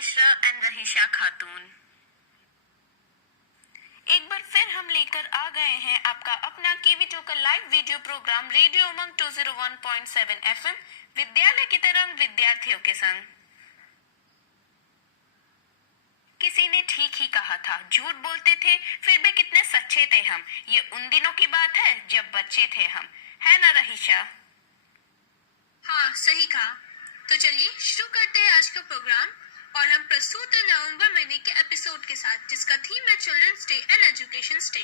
Mishra and Rahisha खातून। एक बार फिर हम लेकर आ गए हैं आपका अपना केवी2 का लाइव वीडियो प्रोग्राम रेडियो उमंग 201.7 FM, विद्यालय की तरह विद्यार्थियों के संग। किसी ने ठीक ही कहा था, झूठ बोलते थे फिर भी कितने सच्चे थे हम। ये उन दिनों की बात है जब बच्चे थे हम, है ना रहीशा? हाँ, सही कहा। तो चलिए शुरू करते हैं आज का प्रोग्राम और हम प्रस्तुत हैं नवंबर महीने के एपिसोड के साथ, जिसका थीम है children's day and education day.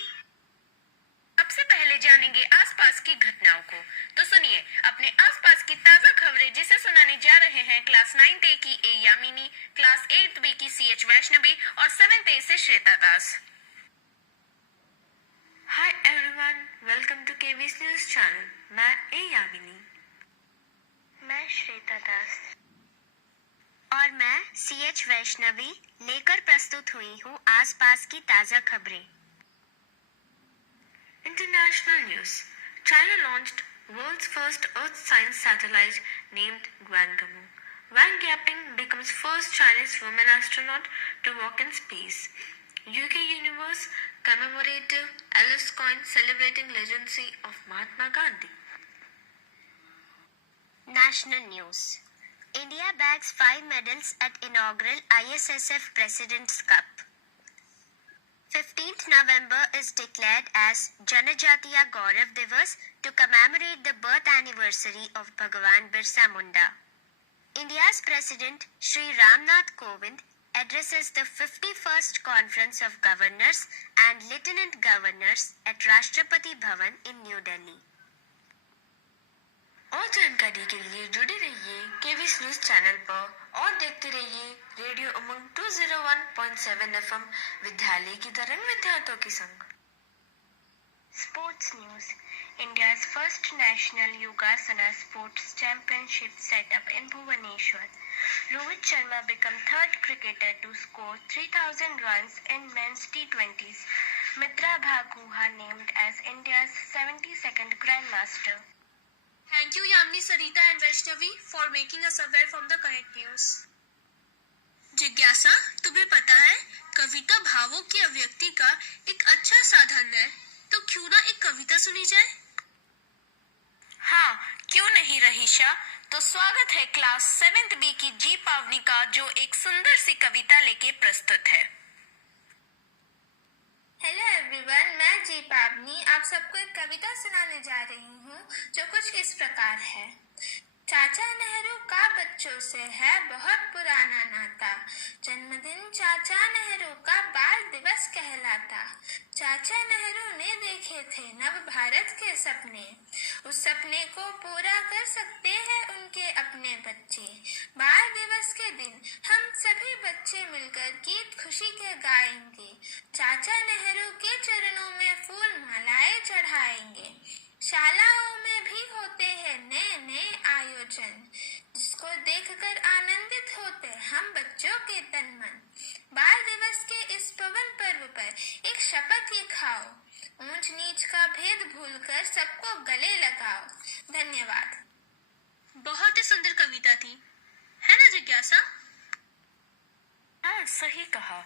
सबसे पहले जानेंगे आसपास की घटनाओं को, तो सुनिए अपने आसपास की ताजा खबरें, जिसे सुनाने जा रहे हैं क्लास 9th A की A Yamini, class 8th B की CH वैष्णवी और 7th A से Shweta Das. Hi everyone, welcome to KV's news channel. मैं ए यामिनी। मैं श्वेता दास और मैं CH वैष्णवी लेकर प्रस्तुत हुई हूँ आसपास की ताजा खबरें। International news. China launched world's first Earth science satellite named Guangzhou. Wang Yaping becomes first Chinese woman astronaut to walk in space. UK Universe commemorative Alice coin celebrating legacy of Mahatma Gandhi. National news. India bags 5 medals at inaugural ISSF President's Cup. 15th November is declared as Janajatiya Gaurav Divas to commemorate the birth anniversary of Bhagwan Birsa Munda. India's President Shri Ramnath Kovind addresses the 51st Conference of Governors and Lieutenant Governors at Rashtrapati Bhavan in New Delhi. और जानकारी के लिए जुड़े रहिए KVs news channel पर और देखते रहिए रेडियो उमंग 201.7 FM, विद्यालय की तरंग विद्यार्थियों की संग। Sports news. India's first national Yogasana Sports Championship set up in Bhubaneswar. Rohit Sharma became third cricketer to score 3,000 runs in men's T20s. Mitra Bhaguha named as India's 72nd Grandmaster. Thank you, Yamini, Sarita and Vaishnavi for making us aware from the current news. जिज्ञासा, तुम्हें पता है कविता भावों की अभिव्यक्ति का एक अच्छा साधन है, तो क्यों ना एक कविता सुनी जाए? हाँ, क्यों नहीं रहीशा। तो स्वागत है क्लास 7th B की जी पावनी का, जो एक सुंदर सी कविता लेके प्रस्तुत है। हेलो एवरीवन, मैं जी पावनी आप सबको एक कविता सुनाने जा रही हूँ, जो कुछ इस प्रकार है। चाचा नेहरू का बच्चों से है बहुत पुराना नाता, जन्मदिन चाचा नेहरू का बाल दिवस कहलाता। चाचा नेहरू ने देखे थे नव भारत के सपने, उस सपने को पूरा कर सकते हैं उनके अपने बच्चे। बाल दिवस के दिन हम सभी बच्चे मिलकर गीत खुशी के गाएंगे, चाचा नेहरू के चरणों में फूल मालाएं चढ़ाएंगे। शालाओं में भी होते हैं नए नए आयोजन, जिसको देखकर आनंदित होते हम बच्चों के तन मन। बाल दिवस के इस पवन पर्व पर एक शपथ ये खाओ, ऊंच नीच का भेद भूलकर सबको गले लगाओ। धन्यवाद। बहुत ही सुंदर कविता थी, है ना जिज्ञासा? हाँ, सही कहा।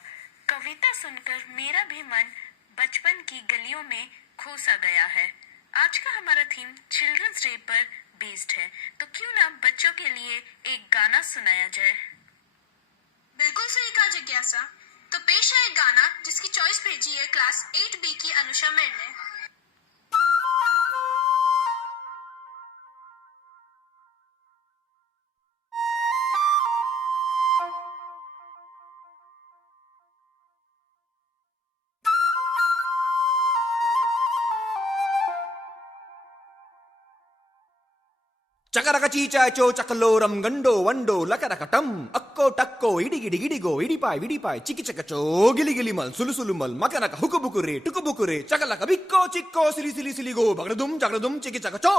कविता सुनकर मेरा भी मन बचपन की गलियों में खो सा गया है। आज का हमारा थीम चिल्ड्रंस डे पर बेस्ड है, तो क्यों ना बच्चों के लिए एक गाना सुनाया जाए। बिल्कुल सही कहा जिज्ञासा। तो पेश है एक गाना जिसकी चॉइस भेजी है क्लास 8B की अनुषा मेर ने। చకరక చీచాచో చకలోరం గండో వండో లకరకటం అక్కో టక్కో ఇడిగిడిగిడిగో ఇడిపాయ్ విడిపాయ్ చికిచకచో గిలిగిలిమల్ సులుసులుమల్ మకనక హుకుబుకురే టుకుబుకురే చకలక బిక్కో చిక్కో సిలి సిలి సిలిగో బగడదుం జగడదుం చికిచకచో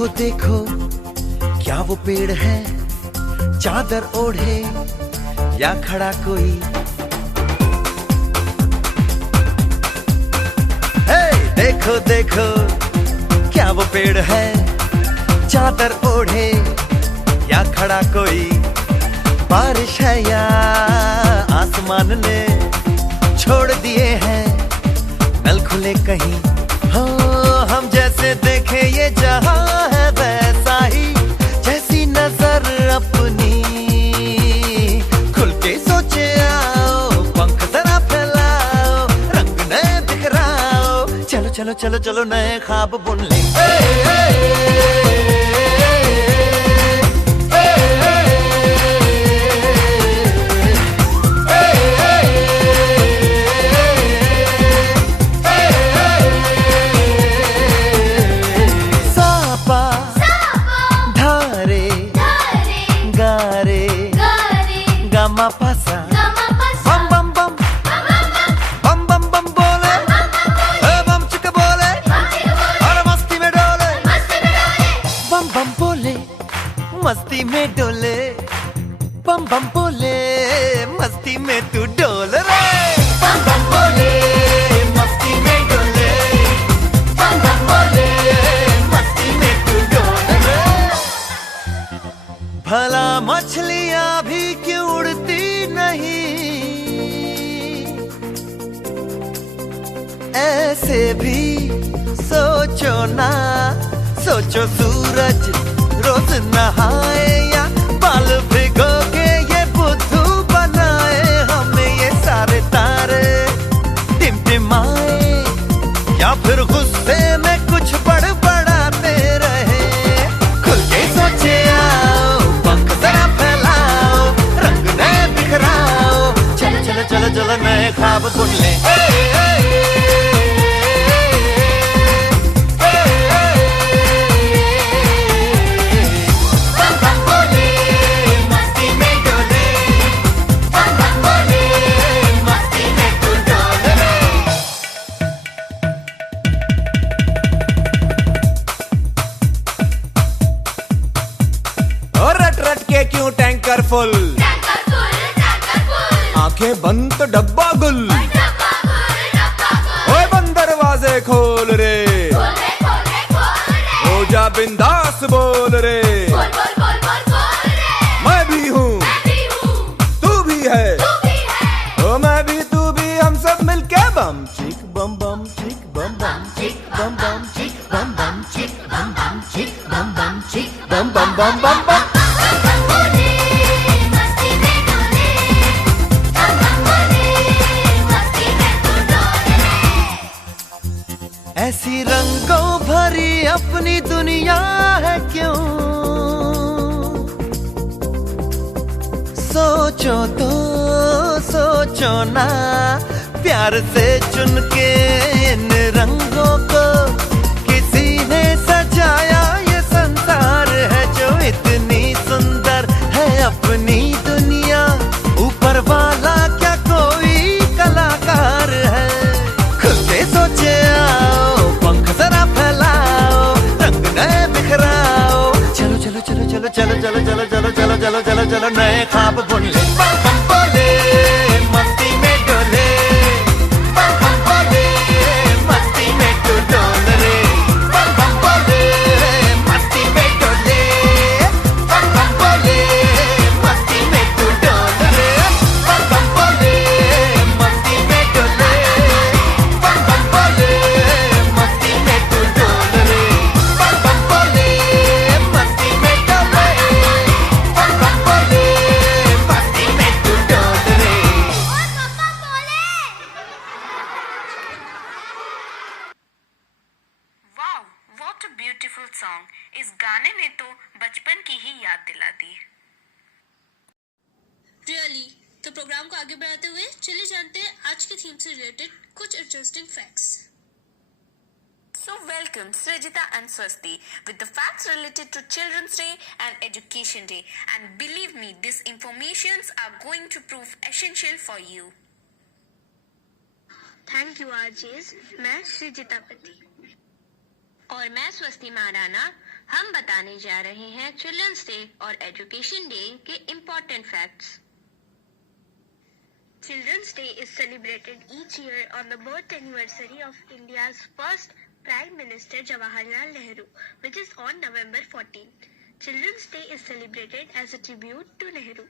देखो देखो क्या वो पेड़ है, चादर ओढ़े या खड़ा कोई। हे देखो देखो क्या वो पेड़ है, चादर ओढ़े या खड़ा कोई। बारिश है या आसमान ने छोड़ दिए हैं नल खुले कहीं। हो हम जैसे देखे ये जहां है वैसा ही, जैसी नजर अपनी खुल के सोचे आओ। पंख जरा फैलाओ, रंग नए बिखराओ, चलो चलो चलो चलो नए ख्वाब बुन ले। पासा बम बम बम बम बम बम बोले, बम चिक बोले, और मस्ती में डोले। बम बम बोले मस्ती में डोले, बम बम बोले मस्ती में तू डोल रे। बम बम बोले मस्ती में डोले, बम बम बोले मस्ती में तू डोल रे। भला मछलियां भी क्यों उड़ती नहीं, ऐसे भी सोचो ना। सोचो सूरज रोज नहाए या बाल भिगो के ये बुद्धू बनाए। हमें ये सारे तारे टिमटिमाए या फिर गुस्से में कुछ बड़बड़ाते रहे। खुल के सोचे आओ, पंख जरा फैलाओ, रंग नए बिखराओ, चलो चलो चलो चलो नए ख्वाब बुन ले। क्यों टैंकर फुल, आंखें बंद तो डब्बा गुल। ओए बंद दरवाजे खोल रे, हो जा बिंदास बोल रे। मैं भी हूँ तू भी है, ओ मैं भी तू भी, हम सब मिलके बम चिक बम बम चिक बम बम चिक बम बम चिक बम बम चिक बम बम चिक बम बम चिक बम बम बम बम बम। ऐसी रंगों भरी अपनी दुनिया है क्यों, सोचो तो सोचो ना। प्यार से चुन के इन रंगों को किसी ने सजाया। ये संसार है जो इतनी सुंदर है अपनी दुनिया, ऊपर वाला क्या कोई कलाकार है। खुद के सोचे आओ, पंख जरा फैलाओ, रंग नए बिखराओ, चलो चलो चलो चलो चलो चलो चलो चलो चलो चलो चलो चलो नए ख्वाब बुन ले। बम बम बोले मस्ती में डोले, बम बम बोले मस्ती में तू डोल रे। बम बम बोले मस्ती में डोले, बम बम बोले मस्ती में तू डोल रे। बम बम बोले मस्ती में डोले, बम बम बोले मस्ती में तू डोल रे। बम बम बोले मस्ती में डोले, बम बम बोले मस्ती में तू डोल रे। Wow, what a beautiful song. इस गाने ने तो बचपन की ही याद दिला दी। रियली। तो प्रोग्राम को आगे बढ़ाते हुए चलिए जानते हैं आज की थीम से रिलेटेड कुछ interesting facts. So welcome Srijita and Swasti with the facts related to Children's Day and Education Day, and believe me, these informations are going to prove essential for you. Thank you RJs. मैं श्रीजिता पति और मैं स्वस्ति महाराणा। हम बताने जा रहे हैं चिल्ड्रंस डे और एजुकेशन डे के important facts. Children's Day is celebrated each year on the birth anniversary of India's first Prime Minister Jawaharlal Nehru, which is on November 14th. Children's Day is celebrated as a tribute to Nehru.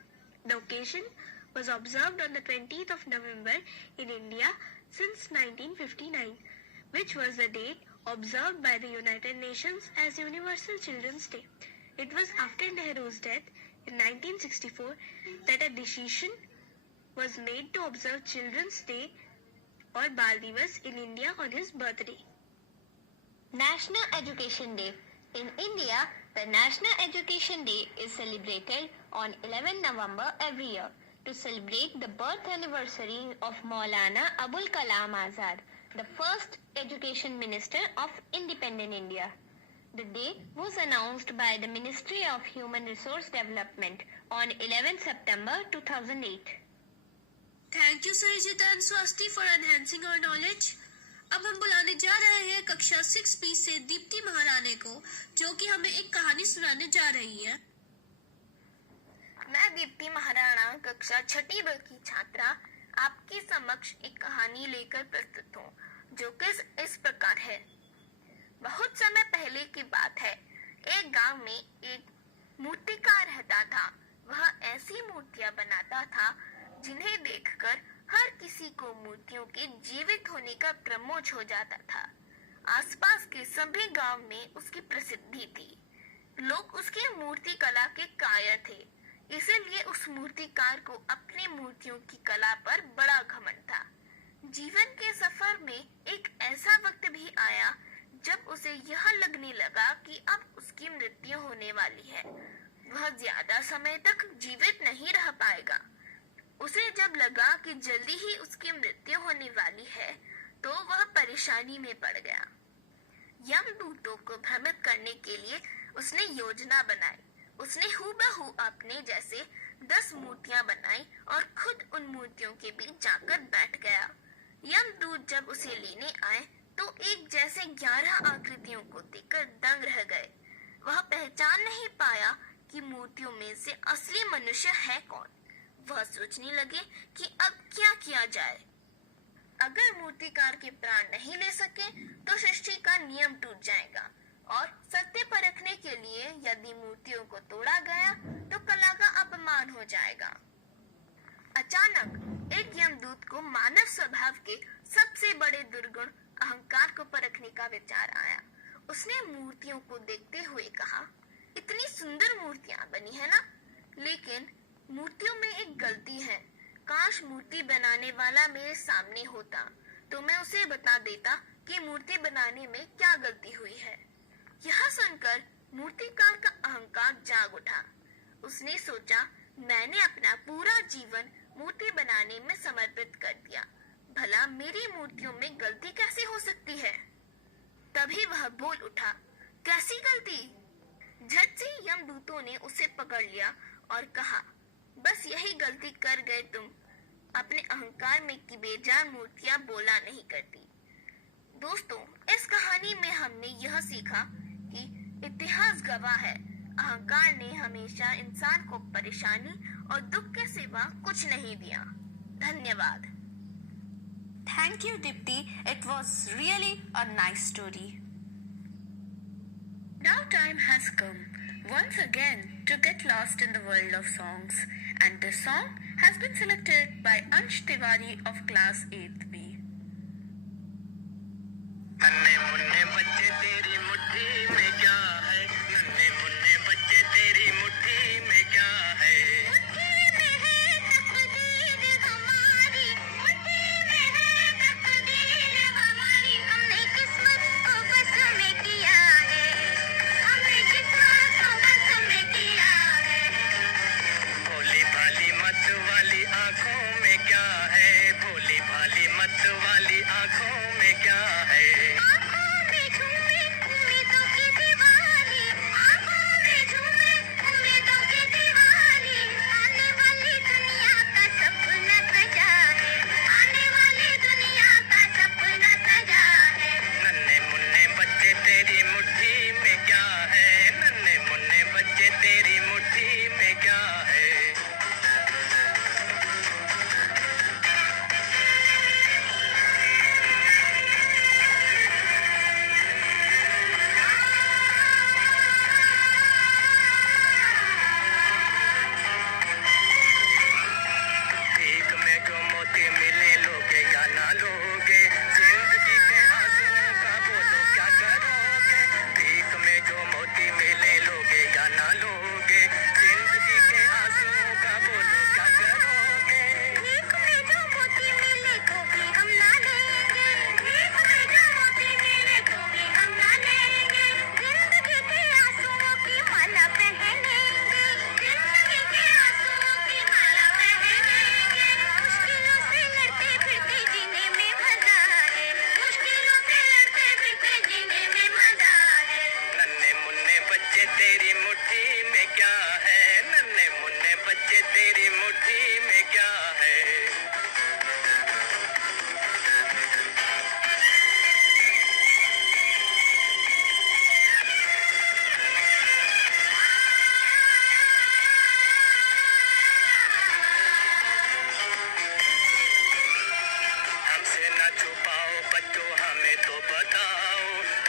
The occasion was observed on the 20th of November in India since 1959, which was the date observed by the United Nations as Universal Children's Day. It was after Nehru's death in 1964 that a decision was made to observe Children's Day or Bal Divas in India on his birthday. National Education Day. In India, the National Education Day is celebrated on 11 November every year to celebrate the birth anniversary of Maulana Abul Kalam Azad, the first education minister of independent India. The day was announced by the Ministry of Human Resource Development on 11 September 2008. Thank you Sarita and Swasti for enhancing our knowledge. अब हम बुलाने जा रहे हैं कक्षा 6B से दीप्ति महाराणे को, जो कि हमें एक कहानी सुनाने जा रही है। मैं दीप्ति महाराणा कक्षा 6B की छात्रा आपके समक्ष एक कहानी लेकर प्रस्तुत हूँ, जो कि इस प्रकार है। बहुत समय पहले की बात है। एक गांव में एक मूर्तिकार रहता था। वह ऐसी मूर्तियां बनाता था जिन्हें देखकर हर किसी को मूर्तियों के जीवित होने का प्रमोद हो जाता था। आसपास के सभी गांव में उसकी प्रसिद्धि थी। लोग उसकी मूर्ति कला के कायर थे, इसीलिए उस मूर्तिकार को अपनी मूर्तियों की कला पर बड़ा घमंड था। जीवन के सफर में एक ऐसा वक्त भी आया जब उसे यह लगने लगा कि अब उसकी मृत्यु होने वाली है। वह ज्यादा समय तक जीवित नहीं रह पाएगा। उसे जब लगा कि जल्दी ही उसकी मृत्यु होने वाली है, तो वह परेशानी में पड़ गया। यमदूतों को भ्रमित करने के लिए उसने योजना बनाई। उसने हूबहू अपने जैसे 10 मूर्तियां बनाई और खुद उन मूर्तियों के बीच जाकर बैठ गया। यमदूत जब उसे लेने आए तो एक जैसे 11 आकृतियों को देखकर दंग रह गए। वह पहचान नहीं पाया कि मूर्तियों में से असली मनुष्य है कौन। वह सोचने लगे कि अब क्या किया जाए। अगर मूर्तिकार के प्राण नहीं ले सके तो सृष्टि का नियम टूट जाएगा और सत्य परखने के लिए यदि मूर्तियों को तोड़ा गया तो कला का अपमान हो जाएगा। अचानक एक यमदूत को मानव स्वभाव के सबसे बड़े दुर्गुण अहंकार को परखने का विचार आया। उसने मूर्तियों को देखते हुए कहा, इतनी सुंदर मूर्तियां बनी है ना, लेकिन मूर्तियों में एक गलती है। काश मूर्ति बनाने वाला मेरे सामने होता तो मैं उसे बता देता कि मूर्ति बनाने में क्या गलती हुई है। यह सुनकर मूर्तिकार का अहंकार जाग उठा। उसने सोचा, मैंने अपना पूरा जीवन मूर्ति बनाने में समर्पित कर दिया, भला मेरी मूर्तियों में गलती कैसे हो सकती है। तभी वह बोल उठा, कैसी गलती? झट से यमदूतों ने उसे पकड़ लिया और कहा, बस यही गलती कर गए तुम। अपने अहंकार में की बेजान मूर्तियां बोला नहीं करती। दोस्तों, इस कहानी में हमने यह सीखा कि इतिहास गवाह है, अहंकार ने हमेशा इंसान को परेशानी और दुख के सिवा कुछ नहीं दिया। धन्यवाद। Thank you, Dipti. It was really a nice story. Now time has come once again to get lost in the world of songs, and this song has been selected by Ansh Tiwari of class 8th B. नन्हे मुन्ने बच्चे तेरी मुट्ठी में क्या है, नन्हे मुन्ने बच्चे तेरी मुट्ठी में क्या है। मुट्ठी में है तकदीर हमारी, मुट्ठी में है तकदीर हमारी। हमने किस्मत को बस में किया है, हमने किस्मत को बस में किया है। भोली भाली मत वाली आंखों में क्या है, भोली भाली मत वाली आंखों में क्या है। आँखों में झूमे छुपाओ बच्चों हमें तो बताओ,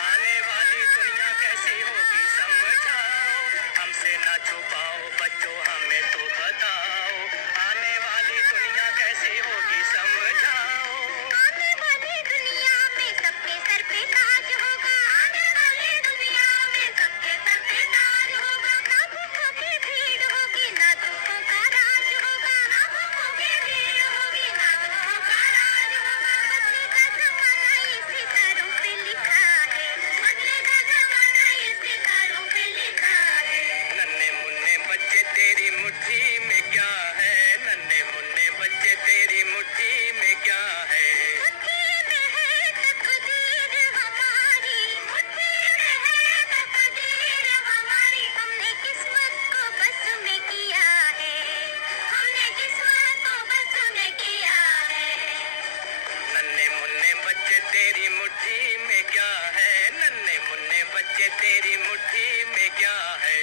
आने वाली दुनिया कैसी होगी समझाओ, हमसे ना छुपाओ बच्चों हमें तो बताओ, आने वाली दुनिया कैसी होगी समझाओ। आने वाली दुनिया में सबके सर पे ताज होगा, आने वाली दुनिया में सबके सर पे ताज होगा, ना भूखों की भीड़ होगी ना दुखों का राज होगा, ना भूखों की भीड़ होगी ना दुखों का राज होगा। बदलेगा जमाना ये सितारों पे लिखा है, नन्हे मुन्ने बच्चे तेरी मुट्ठी में क्या है, नन्हे मुन्ने बच्चे तेरी मुट्ठी में क्या है। मुट्ठी में है तकदीर हमारी, मुट्ठी में है तकदीर हमारी, हमने किस्मत को बस में किया है, हमने किस्मत को बस में किया है। नन्हे मुन्ने बच्चे तेरी मुट्ठी में क्या है, नन्हे मुन्ने बच्चे तेरी मुट्ठी में क्या है।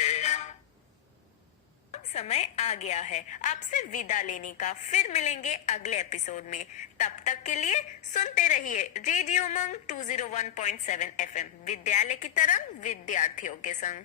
समय आ गया है आपसे विदा लेने का। फिर मिलेंगे अगले एपिसोड में। तब तक के लिए सुनते रहिए रेडियो उमंग 201.7 FM, विद्यालय की तरंग विद्यार्थियों के संग।